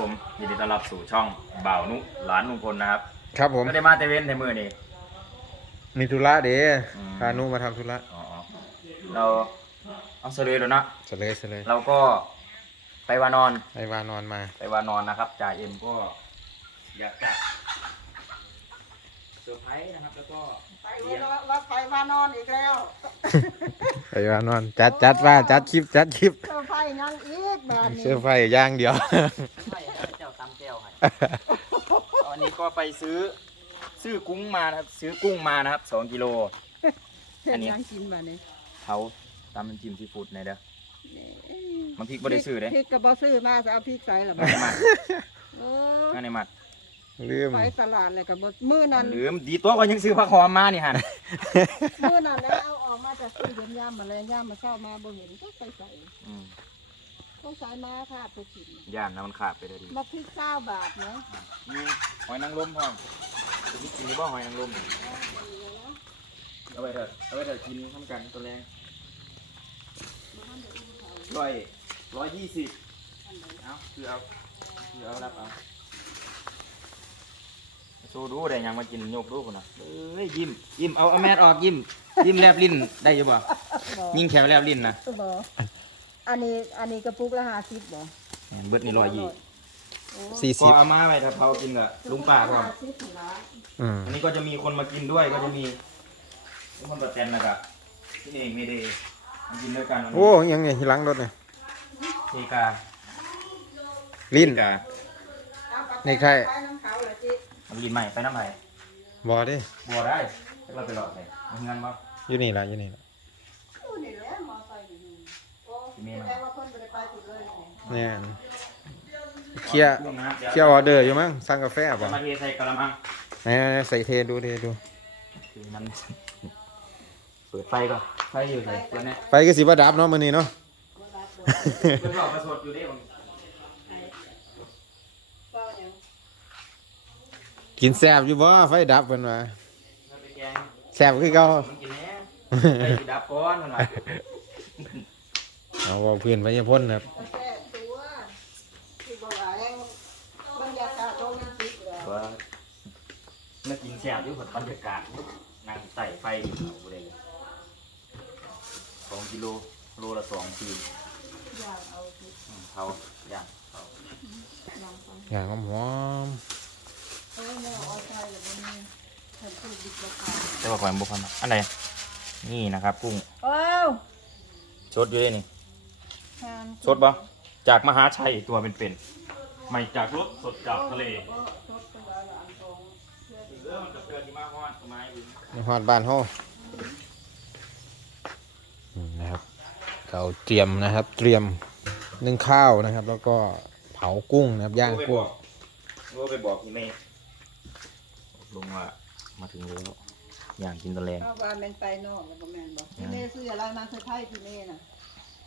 ผมยินดีต้อนรับสู่ช่องบ่าวนุหลานลุงพลนะครับครับผม ก็ได้มาเตเวนในมือนี่ มีธุระเด้อืม พานุมาทำธุระอ๋อเราเอาเสลยแล้วนะเสเลยเสเลยเราก็ไปวานอน ไอ้วานอนมา ไปวานอนนะครับจ่าเอ็มก็อยากจะเซอร์ไพรส์นะครับ แล้วก็ไปว่าว่าไปว่านอนอีกแล้วไอ้วานอน จัดจัดว่าจัดคลิปจัดคลิปเจ้าไฟยังอีกแบบนี้เสื้อไฟอย่างเดียว ไม่เจ้าตำแก้วให้ตอนนี้ก็ไปซื้อ ซื้อกุ้งมานะครับ ซื้อกุ้งมานะครับสองกิโลอันนี้ยังกินแบบนี้เขาตำน้ำจิ้มซีฟู้ดในเด้อมันพริกบ่ได้ซื้อเด้พริกกับบอซื้อมาจะเอาพริกใส่หรือไม่ได้มัดเออไม่ได้มัด ลืม ไปตลาดเลยกับบมือนั้นลืมดีตัวก็ยังซื้อผักหอมมานี่ฮะมือนั้นแล้วเอาออกมาจากตู้เย็นย่ามมาเลยย่ามมาเข้ามาบ่เห็นก็ไปใส่อืมต้องใส่มาค่ะไปกินย่านนะมันขาดไปเลยดิมาพริกเก้าบาทนะมีหอยนางรมพ่อจะกินนี่บ่หอยนางรมเอาไปเถอะเอาไปเถอะกินทำกันตัวแรงร้อยร้อยยี่สิบเอาคือเอาคือเอารับเอา โซดูได้ยังมากินโยกดูคนน่ะเอ้ยยิ้มยิ้มเอาเอาแมสออกยิ้มยิ้มแลบลิ้นได้อยู่บ่บอกยิ่งแข็งแลบลิ้นนะบ่อันนี้อันนี้กระปุกละห้าสิบบ่แหม่เบิดนี่ร้อยยี่โอ้สี่ก็สิบเอามาไว้ถ้าเผากินกับลุงป้าก่อน ห้สิบนะอืม อันนี้ก็จะมีคนมากินด้วยก็จะมีทุกคนประแตนนะครับพี่เองไม่ได้มากินด้วยกันวันนี้โอ้ยังไงที่หลังรถเนี่ยเทกาลิ้นเทกาเอาปลาในใคร ไปน้ำเขา เหรอจิทำกินใหม่ไปน้ำไผ่บอดิบัวได้แล้วเราไปหลอกไปเอาเงินบ่อยู่นี่ละอยู่นี่ละอู้นี่แหละมอไซค์อยู่นี่โอ้ที่มีแสมาดงว่าเพิ่นบ่ได้ไปถูกเลยเนี่ยเนี่ยเคลียร์ช่วงนะดี๋วเคลียร์ออเดอร์อยู่มั้งสั่งกาแฟจะป่ะมาเทใส่กระมังไหนๆใส่เทดูเทดู คือมัน เปิดไฟก่อนไฟอยู่ไหนเปิดแน่ไปก็สิบดับเนาะมื้อนี้เนาะเปิดหลอกกระสดอยู่ดิผม เป้าหยัง กินแซ่บอยู่บ่ไฟดับเพิ่นว่าเราไปแกงแซ่บคือเก่า มันกินแน่ไปสิดับก้อนมันว่าเอาว่าเพื่อนไปยังพ่นครับกาแฟตัวที่บ่ว่าแรงบรรยากาศโรแมนติกแล้วว่าเมื่อกินแซ่บอยู่ผลบรรยากาศนั่งใส่ไฟดิบเอาเลยสองกิโลโลละสองทีอยากเอาพริกอืมเขาย่างเขาลองฟังอย่างหอมเออ แม่เอาใจแล้วบ่มีเพิ่นพูดดิบราคาจะบอกก่อนบุคคลอันไหนนี่นะครับกุ้งเอ้าชดอยู่ด้วยนี่ทานชดปะจากมหาชัยตัวเป็นๆใหม่จากรถสดจากทะเลโอ้ชดเป็นหลายหลานตรงเออมันจะเกิดที่มาฮอดต้นไม้อยู่ๆในฮอดบ้านเฮาอืมนะครับเราเตรียมนะครับ เตรียมนึ่งข้าวนะครับ แล้วก็เผากุ้งนะครับย่างกุ้งรู้ไปบอกพี่เมย์ ลงว่ามาถึงแล้วอย่างกินตะแลงเอาว่าแม่นไปนอกแล้วบ่แม่นบ่พี่เมย์ซื้ออะไรมาเซอร์ไพรส์พี่เมย์น่ะ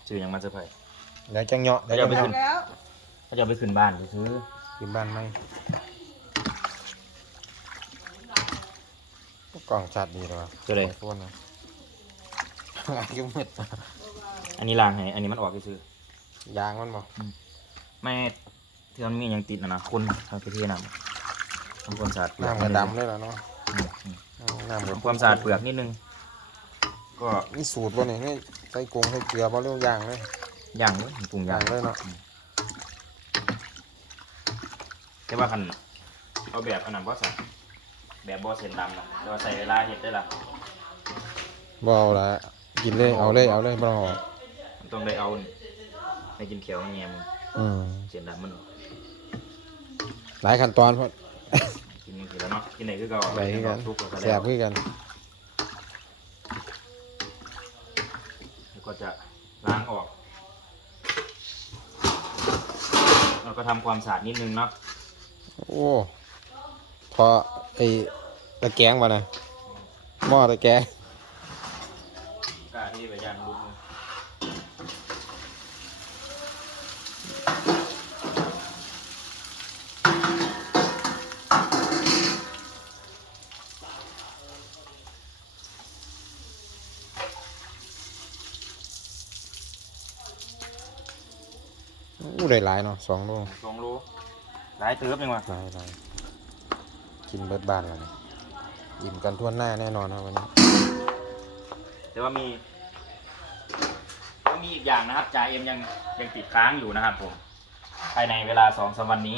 ซื้อหยังมาเซอร์ไพรส์เดี๋ยวจังเหาะเดี๋ยวเดี๋จะยวไปไปขึ้นแล้วเขาจะเอาไปขึ้นบ้านไปซื้อขึ้นบ้านไหมกล่องจัดดีเลยวะตัวเลยโฟนนะอายุมืดอันนี้ล้างให้อันนี้มันออกไปซื้อยางมันบ่ไม่เทือนมีหยังติดนะนะคนทำไปเทน้ำ ทำความสะอาดเปลือกน้ำกระดำเลยเหรอเนาะอืมอืมน้ำกระทำความสะอาดเปลือกนิดนึง ก็นี่สูตรบ่เนี่ยนี่ใส่กุ้งใส่เกลือบ่เรียกย่างเลยย่างเลยปรุงย่างย่างเลยเนาะแต่ว่าคันเอาแบบอันนั้นบ่ใส่แบบบ่เส้นดำนะแต่ว่าใส่เวลาเห็ดได้ละบ่เอาละกินเลยเอาเลยเอาเลยบ่ต้องเอามันต้องได้เอาในกินเขียวแงมอืมเส้นดำมัน หลายขั้นตอนพอด กินนี่คือแล้วเนาะกินไหนคือเก่าไปคือกันทุกข์แล้วก็แซ่บคือกันแล้วก็จะล้างออกแล้วก็ทำความสะอาดนิดนึงเนาะโอ้พอไอ้ตะแกรงบ่นะหม้อตะแกรง กล้าที่ไปยันลุกมือ อู้ได้หลายเนาะสองโลสองโลหลายเติบยังวะได้ได้กินเบิดบ้านแล้วเนี่ยอิ่มกันทั่วหน้าแน่นอนครับวันนี้ แต่ว่ามีก็มีอีกอย่างนะครับจ่าเอ็มยังยังติดค้างอยู่นะครับผม ภายในเวลาสองสามวันนี้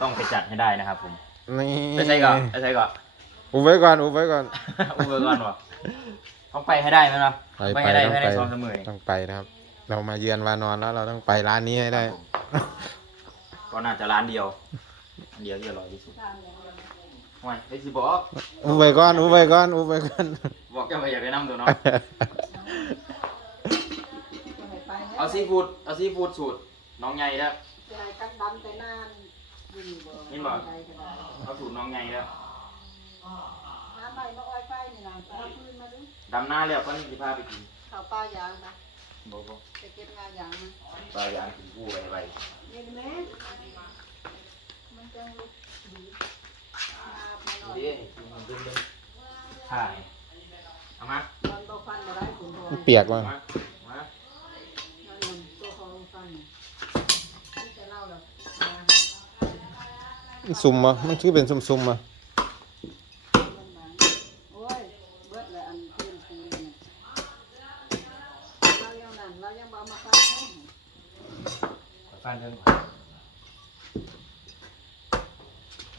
ต้องไปจัดให้ได้นะครับผมนี่ไปใช่ก่อนไปใช่ก่อนอุบไว้ก่อนอุบไว้ก่อนอุ้มไปก่อนวะต้องไปให้ได้ไหมเนาะไปไปไปให้ได้ต้องภายในไปสองสามมื้อนี้ต้องไปนะครับ เรามาเยือนวานอนแล้วเราต้องไปร้านนี้ให้ได้ ครับผมก็น่าจะร้านเดียวอันเดียวที่อร่อยที่สุดทานอย่างเดียวห่วยไอ้สิบอก อุบไว้ก่อนอุบไว้ก่อนอุบไว้ก่อน บอกจะไปอยากไปนั่ตัวเนาะก็ให้ไปนะเอาซีฟู้ดเอาซีฟู้ดสูตรน้องใหญ่แล้วจะให้กันดำแต่นานอยู่บ่นี่บ่ไปก็ได้เอาสูตรน้องใหญ่แล้วน้ำใบมะอ้อยไฟนี่นะเอาพื้นมาดูดำหน้าแล้วก็นี่สิพาไปกินข้าวปลายางนะ บอกบอกไปเก็บงานยางนะปลายางกินกู้ไปไปนี่แม่มันจังลุกดีมาบมาหน่อยดีมันดึงดึงถ่ายเอามามันบ่ฟันบ่ได้คุณพ่อมันเปียกเอาว่ะมามานั่นมันตัวของฟันนี่จะเล่าดอกยางมันซุ่มวะมันชื่อเป็นซุ่มซุ่มๆวะมันหนังโอ้ยเบิดเลยอันเพื่อนปูนเนี่ยเรายังนั่นเรายังบ่เอามาฟันให้ ขอ ฟันเพิ่มก่อ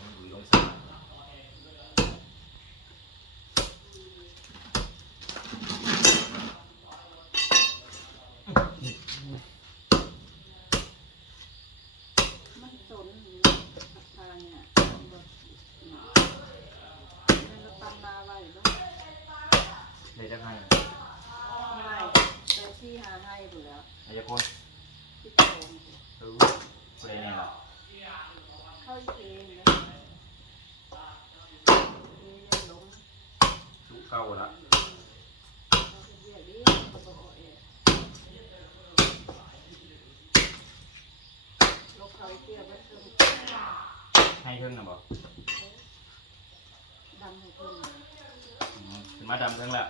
งดูลงสามันสนอยู่ราคาเนี่ยบ่มันเราตำนาไว้เนาะเลยจะให้ไม่แต่ที่หาให้อยู่แล้วอายคนที่โกงเออ คนใดเนี่ยล่ะเข้าเองนะมีเงินหลงชุเข้าละเอาไปเรียกดิบ่เอาเองลบเขาเตี้ยไว้ซึ่งให้เพิ่งนะบอกดำให้เพิ่นเลยอืมถึงมาดำเพิ่งละ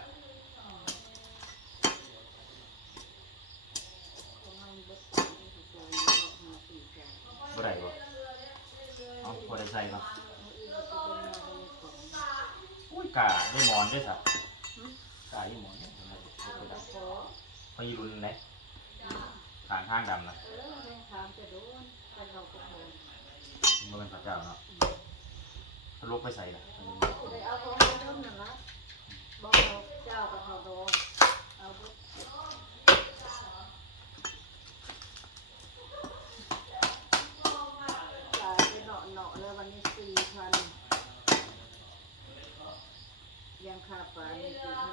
ด้หมอนได้สักกาได้หมอนได้หมอนได้เอาได้ไปขอพอยีรุนไหนทางทางดำนะเออแม่ถามจะโดนแต่เราก็โดนมันเป็นพระเจ้าเนาะถ้าลกไปใส่ละได้เอาของมาโดนนั่นละบอกเจ้ากับเขาโดนเอาเบิดจ่ายไปเนาะเนาะเลยวัน นี้สี่